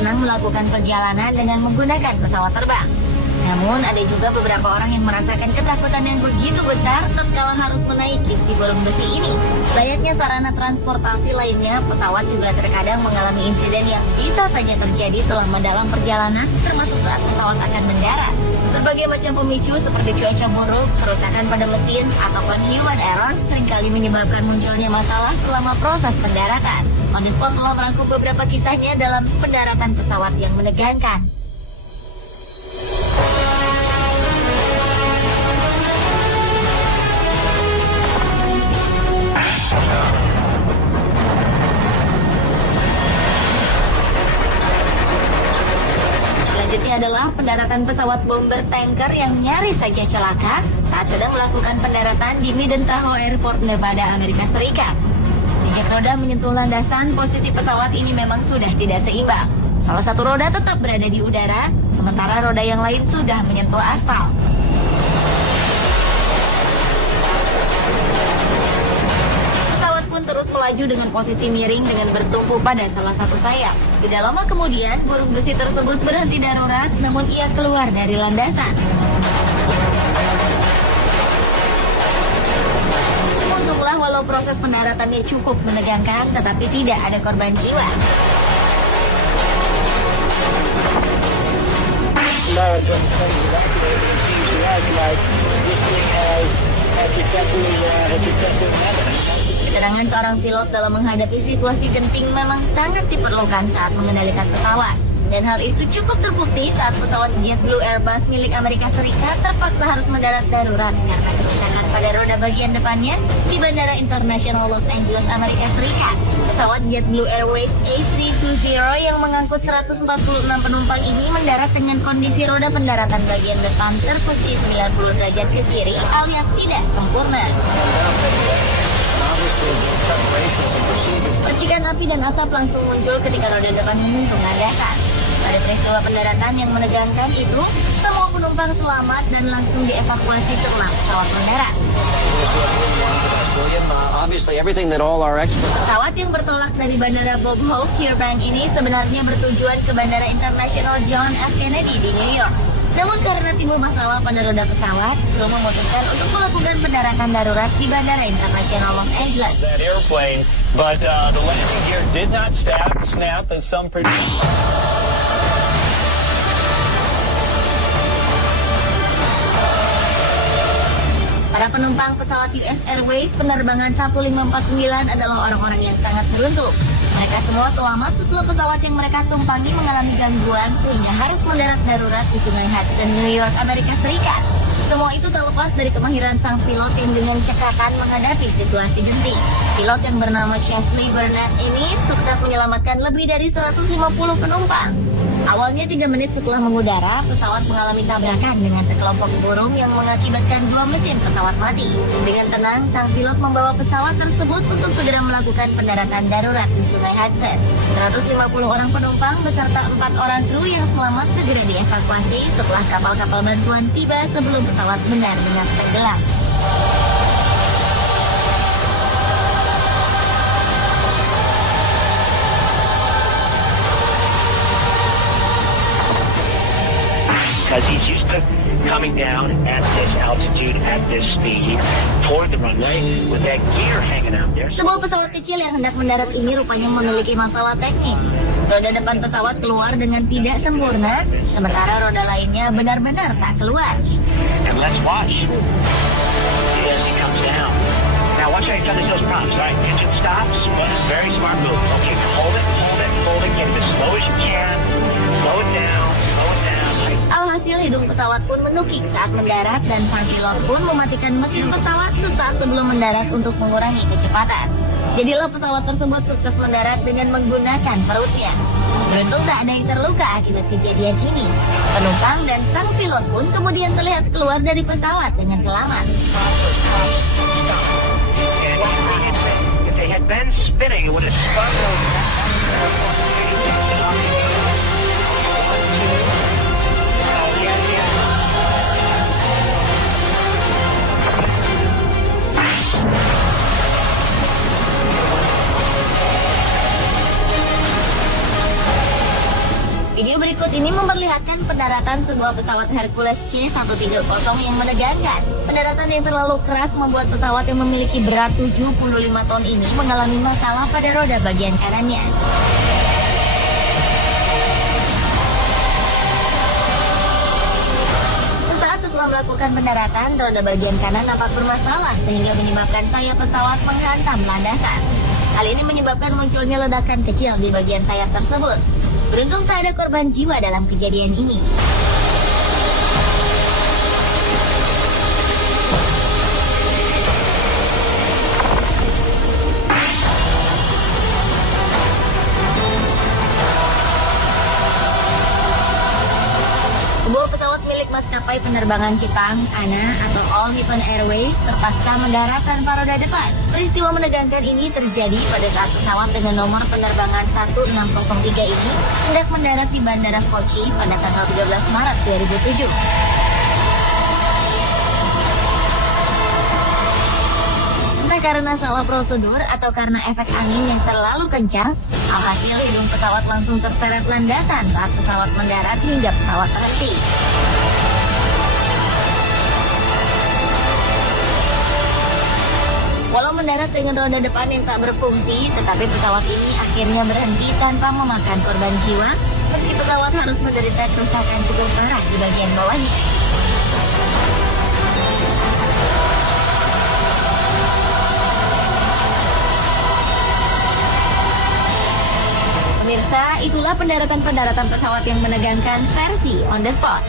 senang melakukan perjalanan dengan menggunakan pesawat terbang. Namun ada juga beberapa orang yang merasakan ketakutan yang begitu besar tatkala harus menaiki si burung besi ini. Layaknya sarana transportasi lainnya, pesawat juga terkadang mengalami insiden yang bisa saja terjadi selama dalam perjalanan, termasuk saat pesawat akan mendarat. Berbagai macam pemicu seperti cuaca buruk, kerusakan pada mesin, ataupun human error seringkali menyebabkan munculnya masalah selama proses pendaratan. On the Spot telah merangkum beberapa kisahnya dalam pendaratan pesawat yang menegangkan. Selanjutnya adalah pendaratan pesawat bomber tanker yang nyaris saja celaka saat sedang melakukan pendaratan di Middentaho Airport, Nevada, Amerika Serikat. Sejak roda menyentuh landasan, posisi pesawat ini memang sudah tidak seimbang. Salah satu roda tetap berada di udara, sementara roda yang lain sudah menyentuh aspal. Pesawat pun terus melaju dengan posisi miring dengan bertumpu pada salah satu sayap. Tidak lama kemudian, burung besi tersebut berhenti darurat, namun ia keluar dari landasan. Untunglah walau proses pendaratannya cukup menegangkan, tetapi tidak ada korban jiwa. Keterangan seorang pilot dalam menghadapi situasi genting memang sangat diperlukan saat mengendalikan pesawat. Dan hal itu cukup terbukti saat pesawat JetBlue Airbus milik Amerika Serikat terpaksa harus mendarat darurat karena kerusakan pada roda bagian depannya di Bandara Internasional Los Angeles, Amerika Serikat. Pesawat JetBlue Airways A320 yang mengangkut 146 penumpang ini mendarat dengan kondisi roda pendaratan bagian depan tersuci 90 derajat ke kiri alias tidak sempurna. Percikan api dan asap langsung muncul ketika roda depan menyentuh landasan. Pada peristiwa pendaratan yang menegangkan itu, semua penumpang selamat dan langsung dievakuasi setelah pesawat mendarat. Pesawat yang bertolak dari Bandara Bob Hope, Fairbanks ini sebenarnya bertujuan ke Bandara Internasional John F. Kennedy di New York. Namun karena timbul masalah pada roda pesawat, kru memutuskan untuk melakukan pendaratan darurat di Bandara Internasional Los Angeles. Para penumpang pesawat US Airways penerbangan 1549 adalah orang-orang yang sangat beruntung. Mereka semua selamat setelah pesawat yang mereka tumpangi mengalami gangguan sehingga harus mendarat darurat di Sungai Hudson, New York, Amerika Serikat. Semua itu terlepas dari kemahiran sang pilot yang dengan cekatan menghadapi situasi genting. Pilot yang bernama Chesley Burnett ini sukses menyelamatkan lebih dari 150 penumpang. Awalnya 3 menit setelah mengudara, pesawat mengalami tabrakan dengan sekelompok burung yang mengakibatkan 2 mesin pesawat mati. Dengan tenang, sang pilot membawa pesawat tersebut untuk segera melakukan pendaratan darurat di Sungai Hudson. 150 orang penumpang beserta 4 orang kru yang selamat segera dievakuasi setelah kapal-kapal bantuan tiba sebelum pesawat benar-benar tenggelam. Because he's used to coming down at this altitude, at this speed, toward the runway, with that gear hanging out there. Sebuah pesawat kecil yang hendak mendarat ini rupanya memiliki masalah teknis. Roda depan pesawat keluar dengan tidak sempurna, sementara roda lainnya benar-benar tak keluar. And let's watch. As he comes down. Now watch how he touches those props, right? Engine stops, one very smart move. Okay, hold it, get it as slow as you can. Slow it down. Alhasil hidung pesawat pun menukik saat mendarat dan sang pilot pun mematikan mesin pesawat sesaat sebelum mendarat untuk mengurangi kecepatan. Jadilah pesawat tersebut sukses mendarat dengan menggunakan perutnya. Beruntung tak ada yang terluka akibat kejadian ini. Penumpang dan sang pilot pun kemudian terlihat keluar dari pesawat dengan selamat. If they had been spinning, it would have spun pendaratan sebuah pesawat Hercules C-130 yang menegangkan. Pendaratan yang terlalu keras membuat pesawat yang memiliki berat 75 ton ini mengalami masalah pada roda bagian kanannya. Sesaat setelah melakukan pendaratan, roda bagian kanan nampak bermasalah sehingga menyebabkan sayap pesawat menghantam landasan. Hal ini menyebabkan munculnya ledakan kecil di bagian sayap tersebut. Beruntung tak ada korban jiwa dalam kejadian ini. Sebuah pesawat milik maskapai penerbangan Jepang, ANA atau All Nippon Airways, terpaksa mendarat tanpa roda depan. Peristiwa menegangkan ini terjadi pada saat pesawat dengan nomor penerbangan 1603 ini hendak mendarat di Bandara Kochi pada tanggal 13 Maret 2007. Entah karena salah prosedur atau karena efek angin yang terlalu kencang, alhasil hidung pesawat langsung terseret landasan saat pesawat mendarat hingga pesawat berhenti. Walau mendarat dengan roda depan yang tak berfungsi, tetapi pesawat ini akhirnya berhenti tanpa memakan korban jiwa, meski pesawat harus menderita kerusakan cukup parah di bagian bawahnya. Pemirsa, itulah pendaratan-pendaratan pesawat yang menegangkan versi On The Spot.